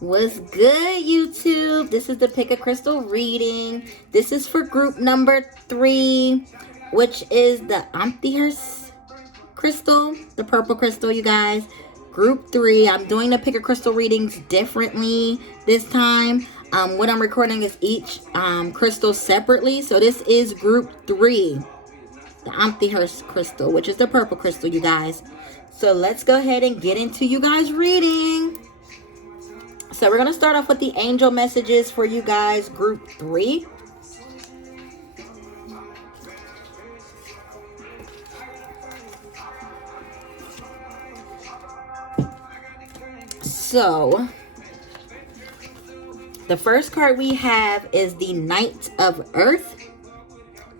What's good, YouTube? This is the Pick a Crystal reading. This is for group number 3, which is the Amethyst crystal, the purple crystal, you guys. Group 3. I'm doing the Pick a Crystal readings differently this time. What I'm recording is each crystal separately. So this is group 3, the Amethyst crystal, which is the purple crystal, you guys. So let's go ahead and get into you guys' reading. So we're going to start off with the angel messages for you guys, group 3. So the first card we have is the Knight of Earth.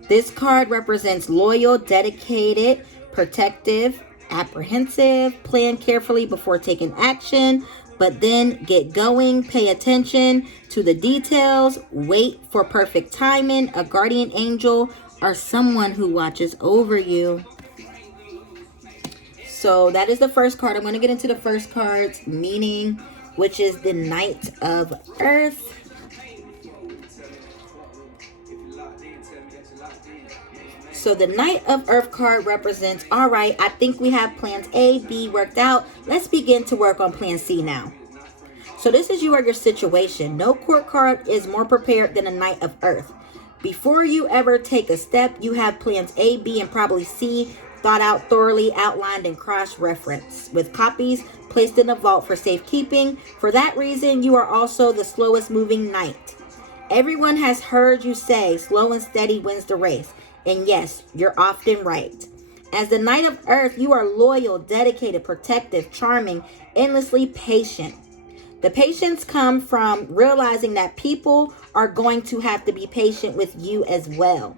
This card represents loyal, dedicated, protective, apprehensive, plan carefully before taking action, but then get going, pay attention to the details, wait for perfect timing, a guardian angel, or someone who watches over you. So that is the first card. I'm going to get into the first card's meaning, which is the Knight of Earth. So the Knight of Earth card represents, all right, I think we have plans A, B worked out. Let's begin to work on plan C now. So this is you or your situation. No court card is more prepared than a Knight of Earth. Before you ever take a step, you have plans A, B, and probably C thought out, thoroughly outlined, and cross-referenced with copies placed in a vault for safekeeping. For that reason, you are also the slowest moving knight. Everyone has heard you say, slow and steady wins the race. And yes, you're often right. As the Knight of Earth, you are loyal, dedicated, protective, charming, endlessly patient. The patience comes from realizing that people are going to have to be patient with you as well.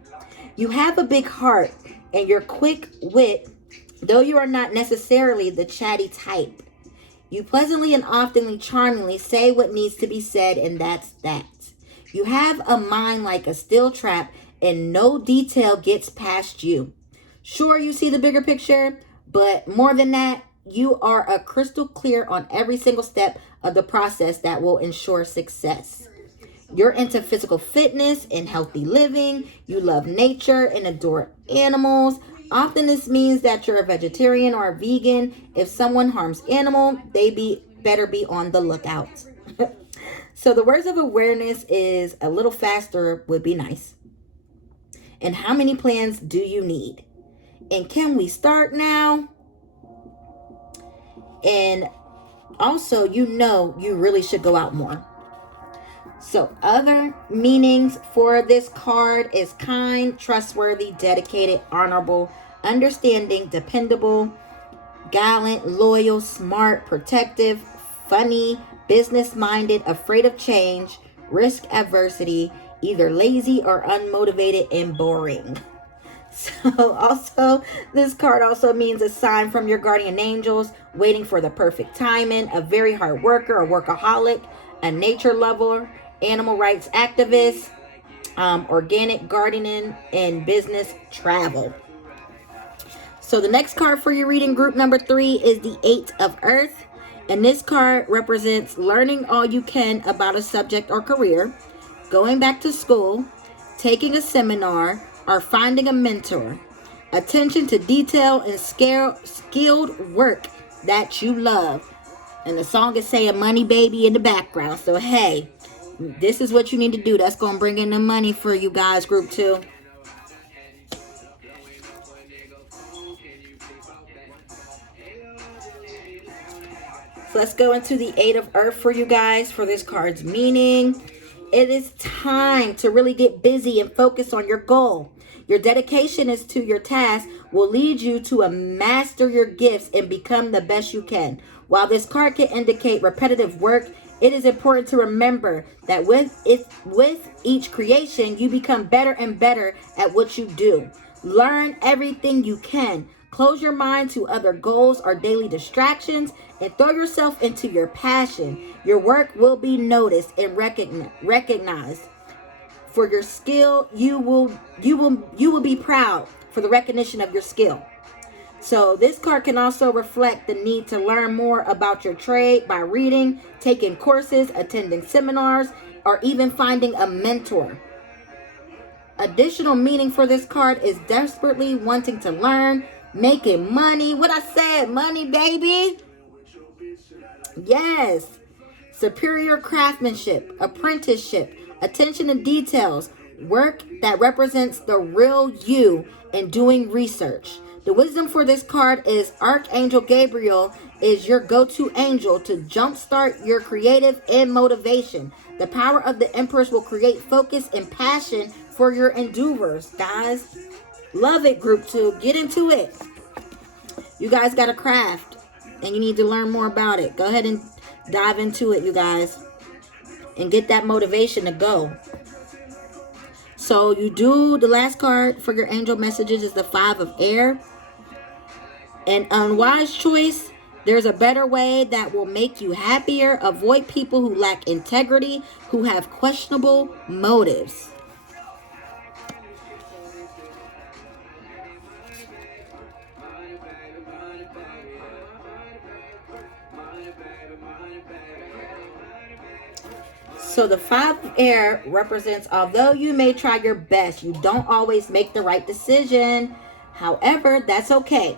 You have a big heart and your quick wit, though you are not necessarily the chatty type. You pleasantly and oftenly, charmingly say what needs to be said, and that's that. You have a mind like a steel trap, and no detail gets past you. Sure, you see the bigger picture, but more than that, you are a crystal clear on every single step of the process that will ensure success. You're into physical fitness and healthy living. You love nature and adore animals. Often this means that you're a vegetarian or a vegan. If someone harms animal, they better be on the lookout. So the words of awareness is a little faster would be nice. And how many plans do you need? And can we start now? And also, you know you really should go out more. So other meanings for this card is kind, trustworthy, dedicated, honorable, understanding, dependable, gallant, loyal, smart, protective, funny, business-minded, afraid of change, risk adversity, either lazy or unmotivated and boring. So also, this card also means a sign from your guardian angels, waiting for the perfect timing, a very hard worker, a workaholic, a nature lover, animal rights activist, organic gardening, and business travel. So the next card for your reading, group number 3, is the 8 of Earth. And this card represents learning all you can about a subject or career, going back to school, taking a seminar, or finding a mentor. Attention to detail and skilled work that you love. And the song is saying money baby in the background. So hey, this is what you need to do. That's going to bring in the money for you guys, group 2. So let's go into the 8 of Earth for you guys for this card's meaning. It is time to really get busy and focus on your goal. Your dedication is to your task will lead you to master your gifts and become the best you can. While this card can indicate repetitive work, it is important to remember that with each creation, you become better and better at what you do. Learn everything you can. Close your mind to other goals or daily distractions and throw yourself into your passion. Your work will be noticed and recognized. For your skill, you will be proud for the recognition of your skill. So this card can also reflect the need to learn more about your trade by reading, taking courses, attending seminars, or even finding a mentor. Additional meaning for this card is desperately wanting to learn, making money. What I said, money, baby. Yes. Superior craftsmanship, apprenticeship, attention to details, work that represents the real you and doing research. The wisdom for this card is Archangel Gabriel is your go-to angel to jumpstart your creative and motivation. The power of the Empress will create focus and passion for your endeavors, guys. Love it, group 2. Get into it. You guys got a craft and you need to learn more about it. Go ahead and dive into it, you guys, and get that motivation to go. So you do, the last card for your angel messages is the 5 of air. An unwise choice. There's a better way that will make you happier. Avoid people who lack integrity, who have questionable motives. So the 5 of air represents, although you may try your best, you don't always make the right decision. However, that's okay,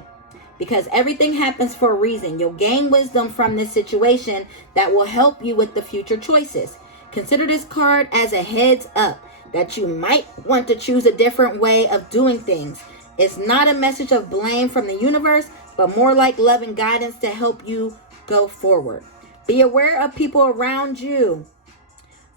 because everything happens for a reason. You'll gain wisdom from this situation that will help you with the future choices. Consider this card as a heads up that you might want to choose a different way of doing things. It's not a message of blame from the universe, but more like love and guidance to help you go forward. Be aware of people around you.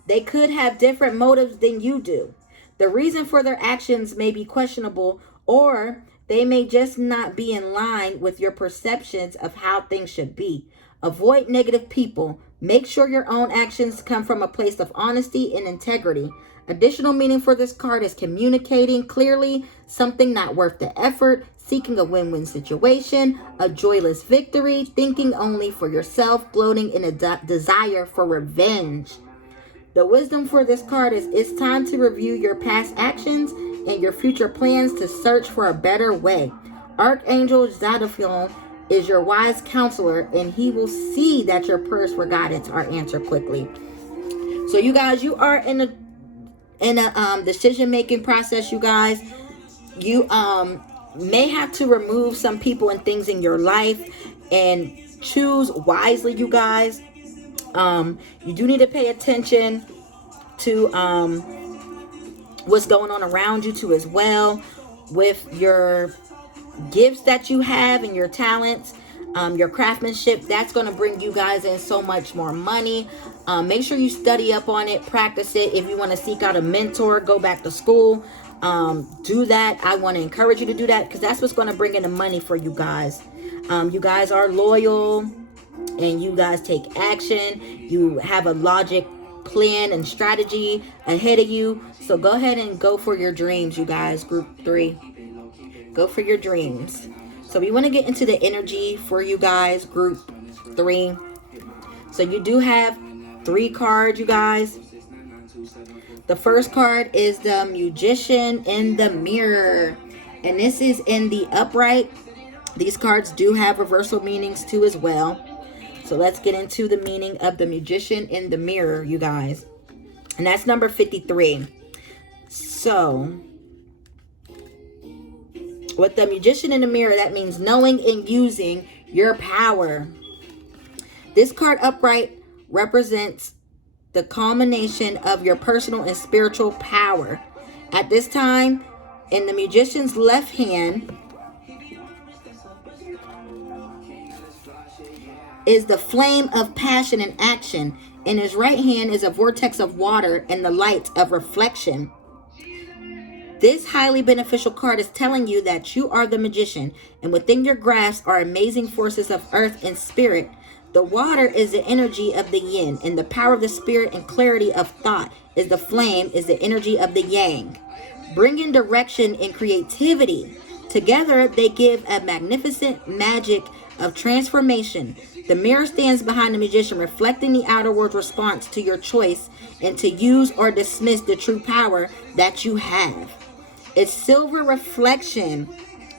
They could have different motives than you do. The reason for their actions may be questionable, or they may just not be in line with your perceptions of how things should be. Avoid negative people. Make sure your own actions come from a place of honesty and integrity. Additional meaning for this card is communicating clearly, something not worth the effort, seeking a win-win situation, a joyless victory, thinking only for yourself, gloating in a desire for revenge. The wisdom for this card is it's time to review your past actions and your future plans to search for a better way. Archangel Zadophion is your wise counselor, and he will see that your prayers for guidance are answered quickly. So you guys, you are in a decision-making process, you guys. You may have to remove some people and things in your life and choose wisely, you guys. You do need to pay attention to what's going on around you too as well, with your gifts that you have and your talents, your craftsmanship. That's going to bring you guys in so much more money. Make sure you study up on it, practice it. If you want to seek out a mentor, go back to school, do that. I want to encourage you to do that, because that's what's going to bring in the money for you guys. You guys are loyal, and you guys take action. You have a logic, plan, and strategy ahead of you. So go ahead and go for your dreams, you guys. Group 3, go for your dreams. So we want to get into the energy for you guys, group 3. So you do have 3 cards, you guys. The first card is the Magician in the Mirror, and this is in the upright. These cards do have reversal meanings too as well. So let's get into the meaning of the Magician in the Mirror, you guys. And that's number 53. So with the Magician in the Mirror, that means knowing and using your power. This card upright represents the culmination of your personal and spiritual power. At this time, in the Magician's left hand is the flame of passion and action. In his right hand is a vortex of water and the light of reflection. This highly beneficial card is telling you that you are the magician, and within your grasp are amazing forces of earth and spirit. The water is the energy of the yin, and the power of the spirit and clarity of thought is the flame, is the energy of the yang, bringing direction and creativity. Together, they give a magnificent magic of transformation. The mirror stands behind the magician, reflecting the outer world's response to your choice and to use or dismiss the true power that you have. Its silver reflection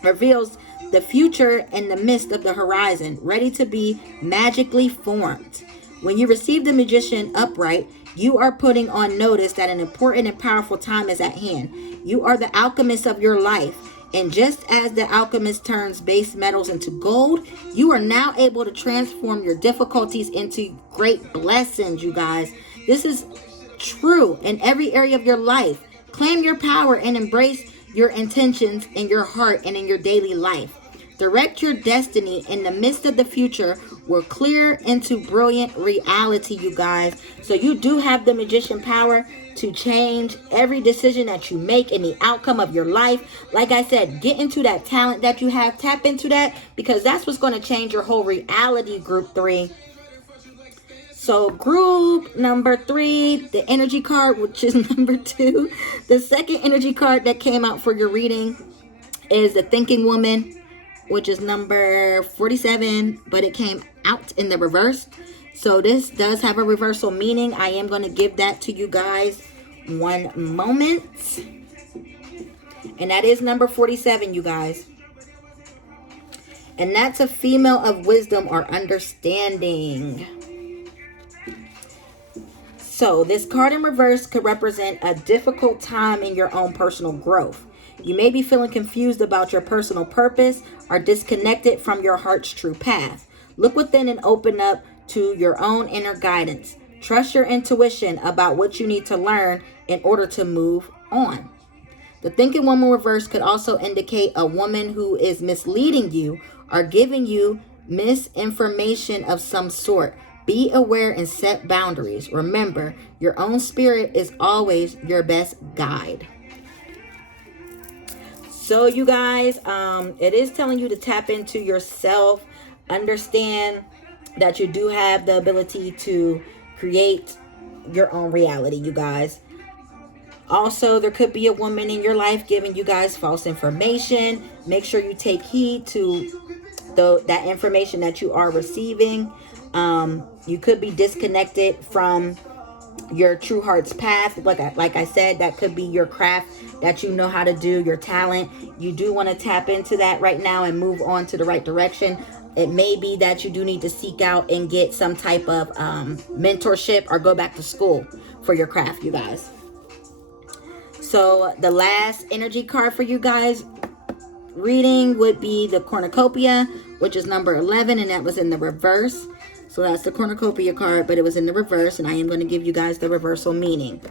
reveals the future in the midst of the horizon, ready to be magically formed. When you receive the magician upright, you are putting on notice that an important and powerful time is at hand. You are the alchemist of your life. And just as the alchemist turns base metals into gold, you are now able to transform your difficulties into great blessings, you guys. This is true in every area of your life. Claim your power and embrace your intentions in your heart and in your daily life. Direct your destiny in the midst of the future will clear into brilliant reality, you guys. So you do have the magician power to change every decision that you make in the outcome of your life. Like I said, get into that talent that you have. Tap into that, because that's what's going to change your whole reality, group 3. So group number 3, the energy card, which is number 2. The second energy card that came out for your reading is the Thinking Woman, which is number 47, but it came out in the reverse. So this does have a reversal meaning. I am going to give that to you guys one moment. And that is number 47, you guys. And that's a female of wisdom or understanding. So this card in reverse could represent a difficult time in your own personal growth. You may be feeling confused about your personal purpose or disconnected from your heart's true path. Look within and open up to your own inner guidance. Trust your intuition about what you need to learn in order to move on. The Thinking Woman reverse could also indicate a woman who is misleading you or giving you misinformation of some sort. Be aware and set boundaries. Remember, your own spirit is always your best guide. So you guys, it is telling you to tap into yourself. Understand that you do have the ability to create your own reality, you guys. Also, there could be a woman in your life giving you guys false information. Make sure you take heed to that information that you are receiving. You could be disconnected from your true heart's path. Like I said, that could be your craft that you know how to do, your talent. You do want to tap into that right now and move on to the right direction. It may be that you do need to seek out and get some type of mentorship or go back to school for your craft, you guys. So the last energy card for you guys reading would be the cornucopia, which is number 11, and that was in the reverse. So that's the cornucopia card, but it was in the reverse, and I am going to give you guys the reversal meaning.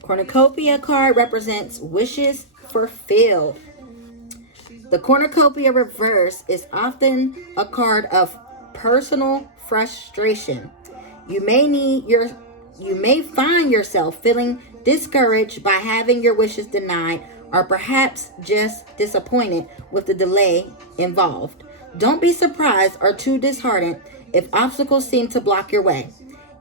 Cornucopia card represents wishes fulfilled. The cornucopia reverse is often a card of personal frustration. You may find yourself feeling discouraged by having your wishes denied, or perhaps just disappointed with the delay involved. Don't be surprised or too disheartened if obstacles seem to block your way.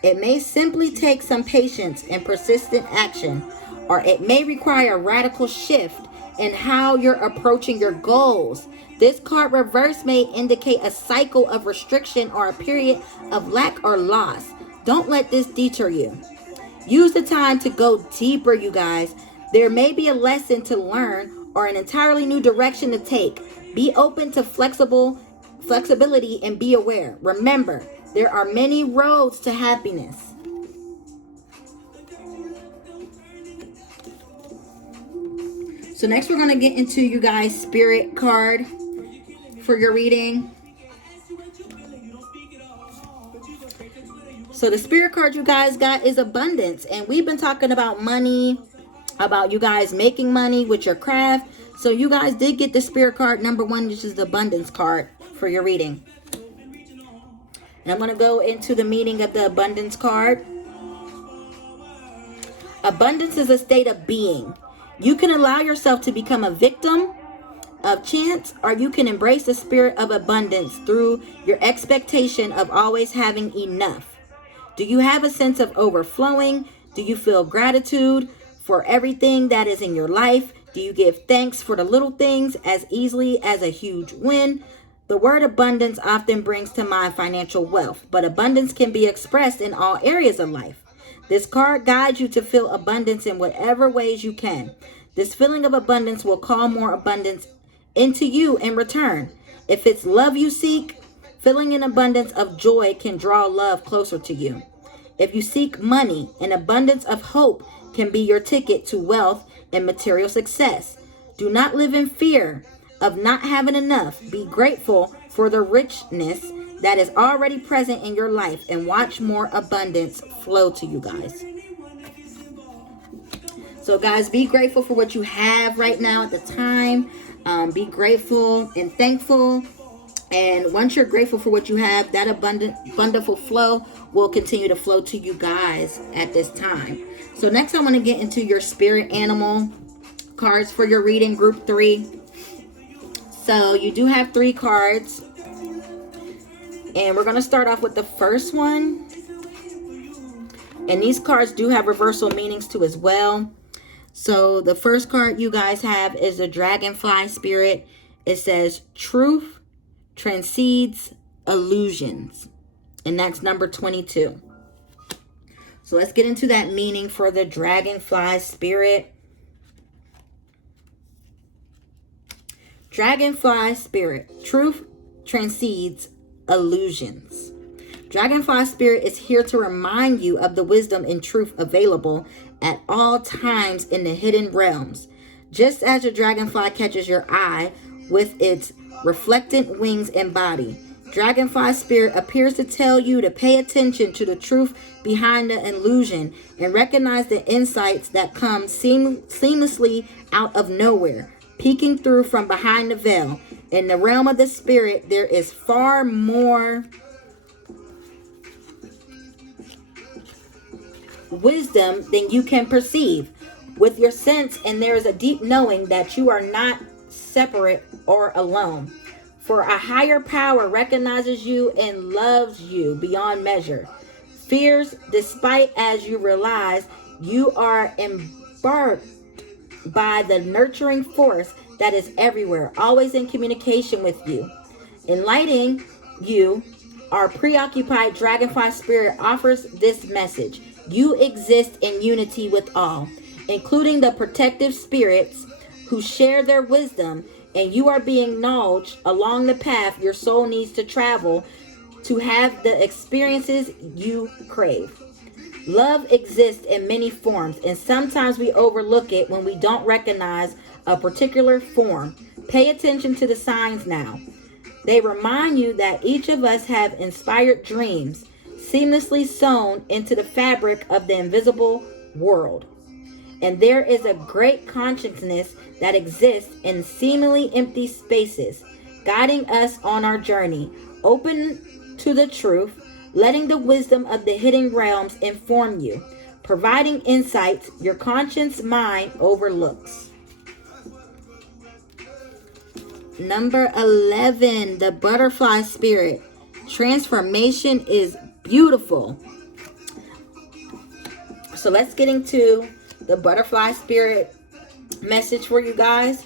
It may simply take some patience and persistent action, or it may require a radical shift in how you're approaching your goals. This card reverse may indicate a cycle of restriction or a period of lack or loss. Don't let this deter you. Use the time to go deeper, you guys. There may be a lesson to learn or an entirely new direction to take. Be open to flexibility and be aware. Remember, there are many roads to happiness. So next we're going to get into you guys' spirit card for your reading. So the spirit card you guys got is abundance. And we've been talking about money, about you guys making money with your craft. So you guys did get the spirit card number 1, which is the abundance card for your reading. And I'm going to go into the meaning of the abundance card. Abundance is a state of being. You can allow yourself to become a victim of chance, or you can embrace the spirit of abundance through your expectation of always having enough. Do you have a sense of overflowing? Do you feel gratitude for everything that is in your life? Do you give thanks for the little things as easily as a huge win? The word abundance often brings to mind financial wealth, but abundance can be expressed in all areas of life. This card guides you to feel abundance in whatever ways you can. This feeling of abundance will call more abundance into you in return. If it's love you seek, feeling an abundance of joy can draw love closer to you. If you seek money, an abundance of hope can be your ticket to wealth and material success. Do not live in fear of not having enough. Be grateful for the richness that is already present in your life and watch more abundance flow to you guys. So guys, be grateful for what you have right now at the time. Be grateful and thankful. And once you're grateful for what you have, that abundant flow will continue to flow to you guys at this time. So next I want to get into your spirit animal cards for your reading, group 3. So you do have 3 cards. And we're going to start off with the first one. And these cards do have reversal meanings too as well. So the first card you guys have is a dragonfly spirit. It says truth transcends illusions. And that's number 22. So let's get into that meaning for the dragonfly spirit. Dragonfly spirit. Truth transcends illusions. Dragonfly spirit is here to remind you of the wisdom and truth available at all times in the hidden realms. Just as your dragonfly catches your eye with its reflectant wings and body, dragonfly spirit appears to tell you to pay attention to the truth behind the illusion and recognize the insights that come seamlessly out of nowhere, peeking through from behind the veil. In the realm of the spirit, there is far more wisdom than you can perceive with your sense, and there is a deep knowing that you are not separate or alone. For a higher power recognizes you and loves you beyond measure. Fears, despite as you realize you are embarked by the nurturing force that is everywhere, always in communication with you. Enlightening you, our preoccupied dragonfly spirit offers this message. You exist in unity with all, including the protective spirits who share their wisdom, and you are being nudged along the path your soul needs to travel to have the experiences you crave. Love exists in many forms, and sometimes we overlook it when we don't recognize a particular form. Pay attention to the signs now. They remind you that each of us have inspired dreams, seamlessly sewn into the fabric of the invisible world. And there is a great consciousness that exists in seemingly empty spaces, guiding us on our journey, open to the truth, letting the wisdom of the hidden realms inform you, providing insights your conscious mind overlooks. Number 11, the butterfly spirit. Transformation is beautiful. So let's get into the butterfly spirit message for you guys.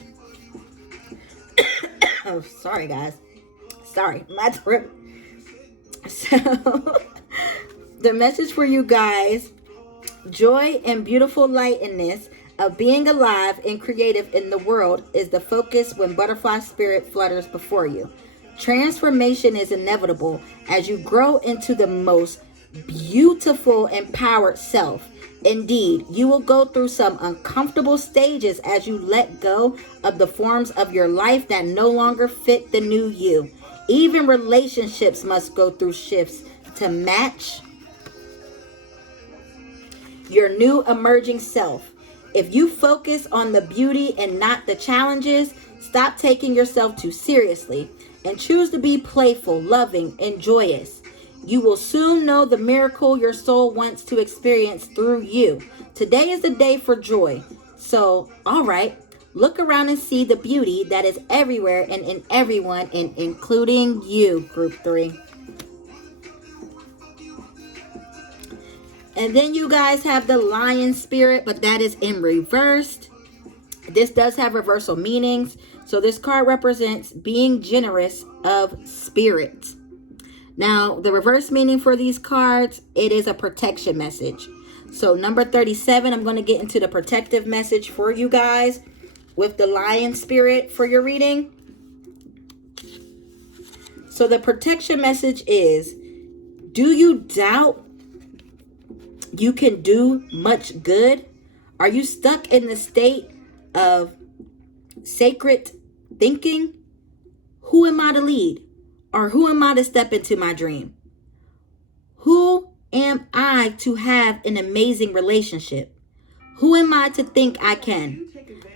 Oh, sorry guys. Sorry, my throat. So the message for you guys: joy and beautiful lightness of being alive and creative in the world is the focus when butterfly spirit flutters before you. Transformation is inevitable as you grow into the most beautiful, empowered self. Indeed, you will go through some uncomfortable stages as you let go of the forms of your life that no longer fit the new you. Even relationships must go through shifts to match your new emerging self. If you focus on the beauty and not the challenges, stop taking yourself too seriously and choose to be playful, loving, and joyous. You will soon know the miracle your soul wants to experience through you. Today is the day for joy. So, all right, look around and see the beauty that is everywhere and in everyone, and including you, group 3. And then you guys have the lion spirit, but that is in reversed. This does have reversal meanings. So this card represents being generous of spirit. Now, the reverse meaning for these cards, it is a protection message. So number 37, I'm going to get into the protective message for you guys with the lion spirit for your reading. So the protection message is, do you doubt you can do much good? Are you stuck in the state of sacred thinking? Who am I to lead? Or who am I to step into my dream? Who am I to have an amazing relationship? Who am I to think I can?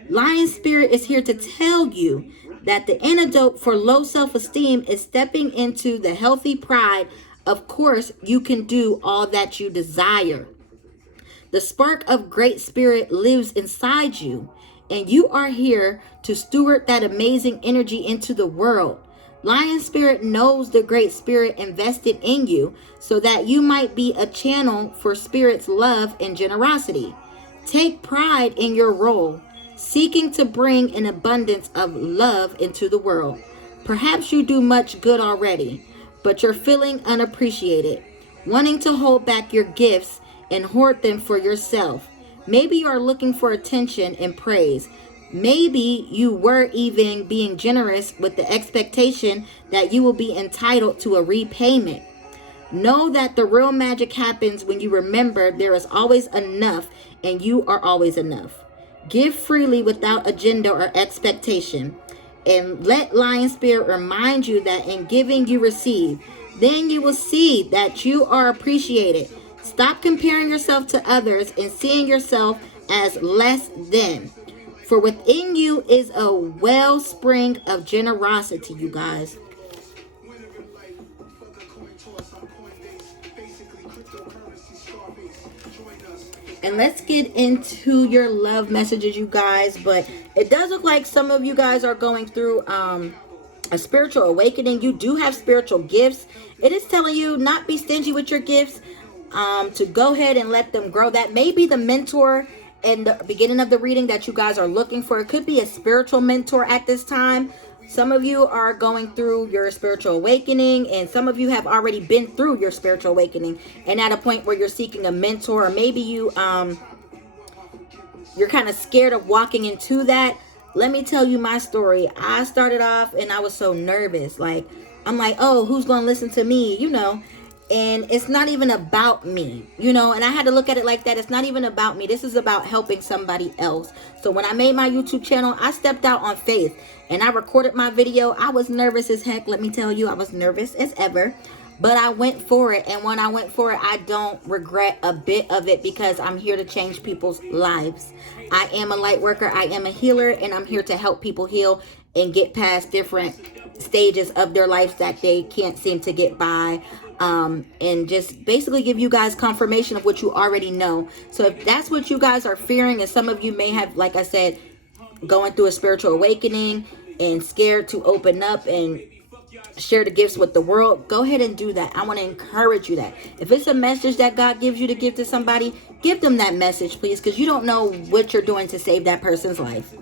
Lion Spirit is here to tell you that the antidote for low self-esteem is stepping into the healthy pride. Of course, you can do all that you desire. The spark of great spirit lives inside you, and you are here to steward that amazing energy into the world. Lion Spirit knows the great spirit invested in you so that you might be a channel for spirit's love and generosity. Take pride in your role, seeking to bring an abundance of love into the world. Perhaps you do much good already, but you're feeling unappreciated, wanting to hold back your gifts and hoard them for yourself. Maybe you are looking for attention and praise. Maybe you were even being generous with the expectation that you will be entitled to a repayment. Know that the real magic happens when you remember there is always enough and you are always enough. Give freely without agenda or expectation. And let Lion Spirit remind you that in giving you receive. Then you will see that you are appreciated. Stop comparing yourself to others and seeing yourself as less than. For within you is a wellspring of generosity, you guys. And let's get into your love messages, you guys. But it does look like some of you guys are going through a spiritual awakening. You do have spiritual gifts. It is telling you not be stingy with your gifts, to go ahead and let them grow. That may be the mentor in the beginning of the reading that you guys are looking for. It could be a spiritual mentor at this time. Some of you are going through your spiritual awakening, and some of you have already been through your spiritual awakening and at a point where you're seeking a mentor, or maybe you're kind of scared of walking into that. Let me tell you my story. I started off and I was so nervous. I'm like, oh, who's going to listen to me? And it's not even about me, and I had to look at it like that. It's not even about me. This is about helping somebody else. So when I made my YouTube channel, I stepped out on faith and I recorded my video. I was nervous as heck. Let me tell you, I was nervous as ever, but I went for it. And when I went for it, I don't regret a bit of it, because I'm here to change people's lives. I am a light worker. I am a healer, and I'm here to help people heal and get past different stages of their lives that they can't seem to get by. And just basically give you guys confirmation of what you already know. So if that's what you guys are fearing, and some of you may have, like I said, going through a spiritual awakening and scared to open up and share the gifts with the world, go ahead and do that. I want to encourage you that if it's a message that God gives you to give to somebody, give them that message, please, because you don't know what you're doing to save that person's life.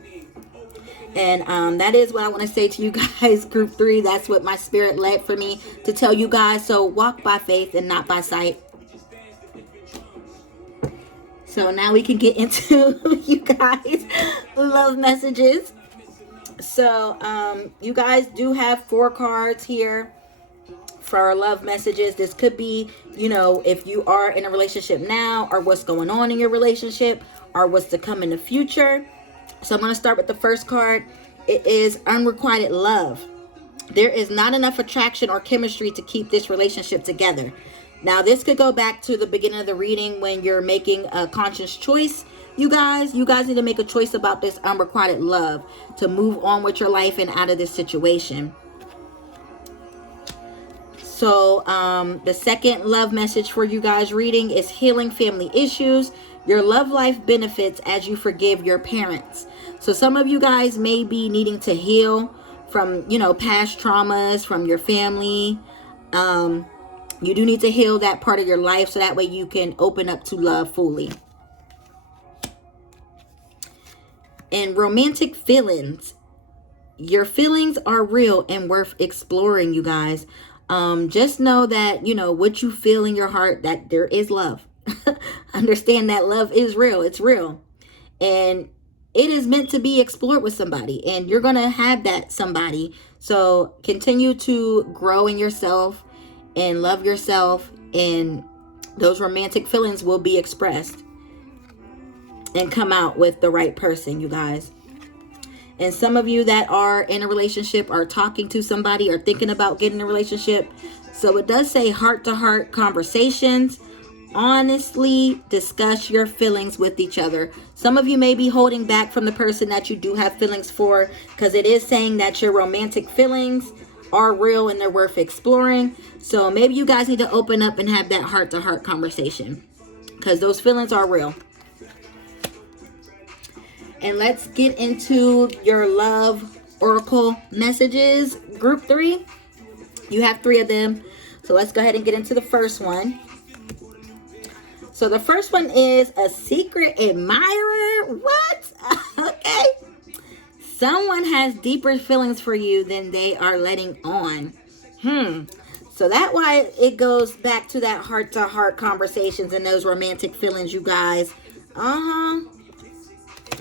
And that is what I want to say to you guys, group 3. That's what my spirit led for me to tell you guys. So walk by faith and not by sight. So now we can get into you guys' love messages. So you guys do have 4 cards here for our love messages. This could be, if you are in a relationship now, or what's going on in your relationship, or what's to come in the future. So I'm going to start with the first card. It is unrequited love. There is not enough attraction or chemistry to keep this relationship together. Now, this could go back to the beginning of the reading when you're making a conscious choice. You guys need to make a choice about this unrequited love to move on with your life and out of this situation. So the second love message for you guys reading is healing family issues. Your love life benefits as you forgive your parents. So some of you guys may be needing to heal from, past traumas from your family. You do need to heal that part of your life so that way you can open up to love fully. And romantic feelings. Your feelings are real and worth exploring, you guys. Just know that, what you feel in your heart, that there is love. understand that love is real. It's real. And it is meant to be explored with somebody. And you're going to have that somebody. So continue to grow in yourself and love yourself. And those romantic feelings will be expressed and come out with the right person, you guys. And some of you that are in a relationship are talking to somebody or thinking about getting a relationship. So it does say heart-to-heart conversations. Honestly discuss your feelings with each other. Some of you may be holding back from the person that you do have feelings for, because it is saying that your romantic feelings are real and they're worth exploring. So maybe you guys need to open up and have that heart-to-heart conversation, because those feelings are real. And let's get into your love oracle messages. Group 3. You have 3 of them. So let's go ahead and get into the first one. So the first one is a secret admirer. What? Okay. Someone has deeper feelings for you than they are letting on. So that's why it goes back to that heart-to-heart conversations and those romantic feelings, you guys.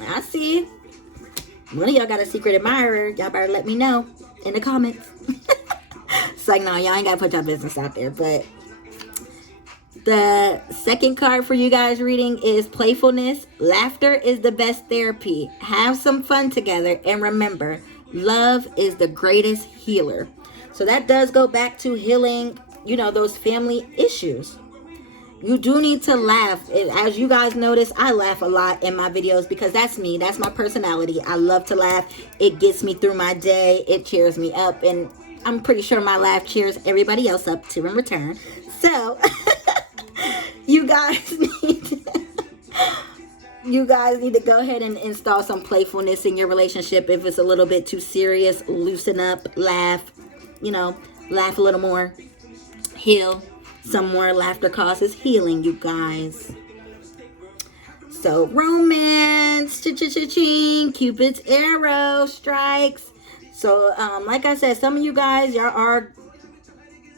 I see. One of y'all got a secret admirer. Y'all better let me know in the comments. It's like, no, y'all ain't got to put your business out there. But the second card for you guys reading is playfulness. Laughter is the best therapy. Have some fun together. And remember, love is the greatest healer. So that does go back to healing, those family issues. You do need to laugh. As you guys notice, I laugh a lot in my videos because that's me. That's my personality. I love to laugh. It gets me through my day. It cheers me up. And I'm pretty sure my laugh cheers everybody else up too in return. So you guys need to go ahead and install some playfulness in your relationship. If it's a little bit too serious, loosen up, laugh, laugh a little more, heal. Some more laughter causes healing, you guys. So romance, cha-cha-cha-ching, Cupid's arrow strikes. So like I said, some of you guys, y'all are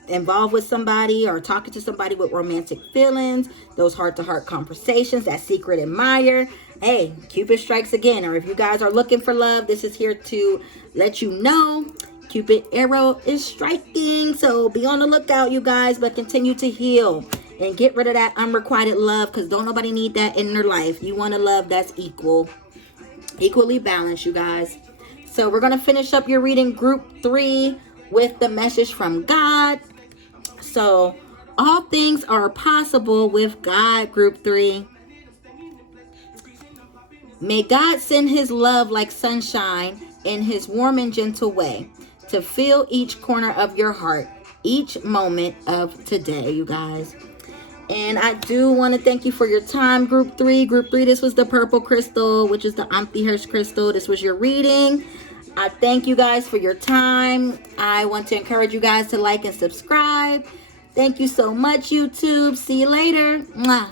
involved with somebody or talking to somebody with romantic feelings, those heart-to-heart conversations, that secret admirer. Hey, Cupid strikes again. Or if you guys are looking for love, this is here to let you know Cupid arrow is striking. So be on the lookout, you guys, but continue to heal and get rid of that unrequited love, because don't nobody need that in their life. You want a love that's equally balanced, you guys. So we're going to finish up your reading, group 3, with the message from God. So all things are possible with God, group 3. May God send his love like sunshine in his warm and gentle way to fill each corner of your heart, each moment of today, you guys. And I do want to thank you for your time, group 3. Group 3, this was the purple crystal, which is the Amethyst crystal. This was your reading. I thank you guys for your time. I want to encourage you guys to like and subscribe. Thank you so much, YouTube. See you later. Mwah.